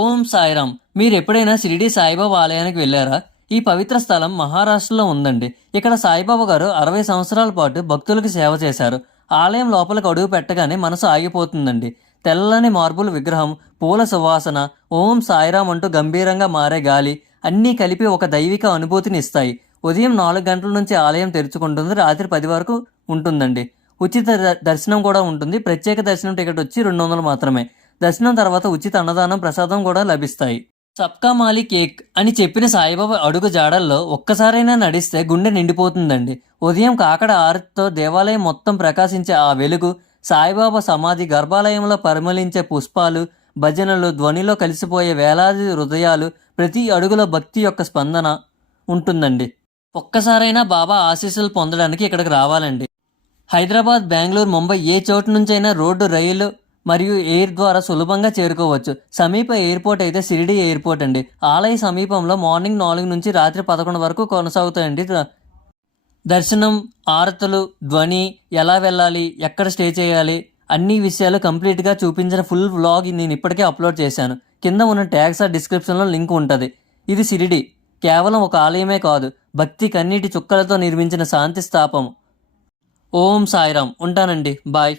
ఓం సాయిరామ్. మీరు ఎప్పుడైనా షిరిడి సాయిబాబా ఆలయానికి వెళ్ళారా? ఈ పవిత్ర స్థలం మహారాష్ట్రలో ఉందండి. ఇక్కడ సాయిబాబా గారు 60 సంవత్సరాల పాటు భక్తులకు సేవ చేశారు. ఆలయం లోపలికి అడుగు పెట్టగానే మనసు ఆగిపోతుందండి. తెల్లని మార్బుల్ విగ్రహం, పూల సువాసన, ఓం సాయిరామ్ అంటూ గంభీరంగా మారే గాలి అన్నీ కలిపి ఒక దైవిక అనుభూతిని ఇస్తాయి. ఉదయం 4 గంటల నుంచి ఆలయం తెరుచుకుంటుంది. రాత్రి 10 వరకు ఉంటుందండి. ఉచిత దర్శనం కూడా ఉంటుంది. ప్రత్యేక దర్శనం టికెట్ వచ్చి 200 మాత్రమే. దర్శనం తర్వాత ఉచిత అన్నదానం, ప్రసాదం కూడా లభిస్తాయి. సబ్కా మాలిక్ ఏక్ అని చెప్పిన సాయిబాబా అడుగు జాడల్లో ఒక్కసారైనా నడిస్తే గుండె నిండిపోతుందండి. ఉదయం కాకడ ఆరతితో దేవాలయం మొత్తం ప్రకాశించే ఆ వెలుగు, సాయిబాబా సమాధి గర్భాలయంలో పరిమళించే పుష్పాలు, భజనలు, ధ్వనిలో కలిసిపోయే వేలాది హృదయాలు, ప్రతి అడుగులో భక్తి యొక్క స్పందన ఉంటుందండి. ఒక్కసారైనా బాబా ఆశీస్సులు పొందడానికి ఇక్కడికి రావాలండి. హైదరాబాద్, బెంగళూరు, ముంబై ఏ చోటు నుంచైనా రోడ్డు, రైలు మరియు ఎయిర్ ద్వారా సులభంగా చేరుకోవచ్చు. సమీప ఎయిర్పోర్ట్ అయితే షిరిడి ఎయిర్పోర్ట్ అండి. ఆలయ సమీపంలో మార్నింగ్ 4 నుంచి రాత్రి 11 వరకు కొనసాగుతాయండి దర్శనం, ఆరతులు, ధ్వని, ఎలా వెళ్ళాలి, ఎక్కడ స్టే చేయాలి, అన్ని విషయాలు కంప్లీట్గా చూపించిన ఫుల్ వ్లాగ్ నేను ఇప్పటికే అప్లోడ్ చేశాను. కింద ఉన్న ట్యాగ్స్ డిస్క్రిప్షన్లో లింక్ ఉంటుంది. ఇది షిరిడి కేవలం ఒక ఆలయమే కాదు, భక్తి కన్నీటి చుక్కలతో నిర్మించిన శాంతి స్థాపం. ఓం సాయిరామ్. ఉంటానండి. బాయ్.